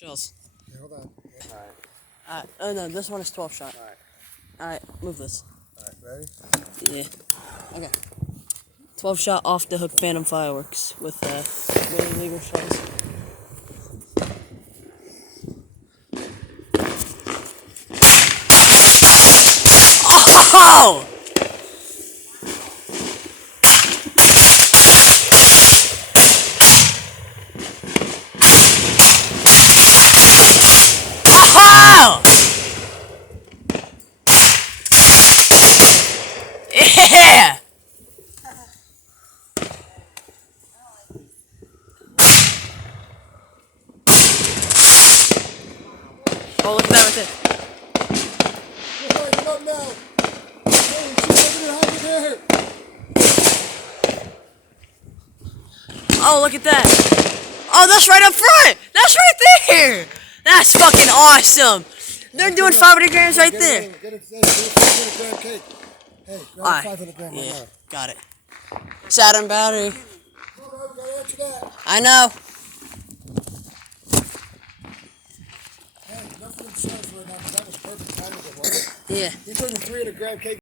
Shells. Okay, hold on. Alright. Oh no, this one is 12 shot. Alright, move this. Alright, ready? Yeah. Okay. 12 shot off the hook Phantom fireworks with Willie Leaguer shells. Oh! Oh! Yeah! Oh, look at that right there. Get up now! Holy shit, look at it, Oh, look at that. Oh, that's right up front! That's right there! That's fucking awesome! They're doing 500 grams right there. Get a 500 gram cake. Hey, grab Alright. 500 gram right Yeah, now. got it. Saturn battery. Come on, bro, gotta answer that. I know. Hey, enough of them shells right now, because that was perfect timing, wasn't it? Yeah. You took a 300 gram cake.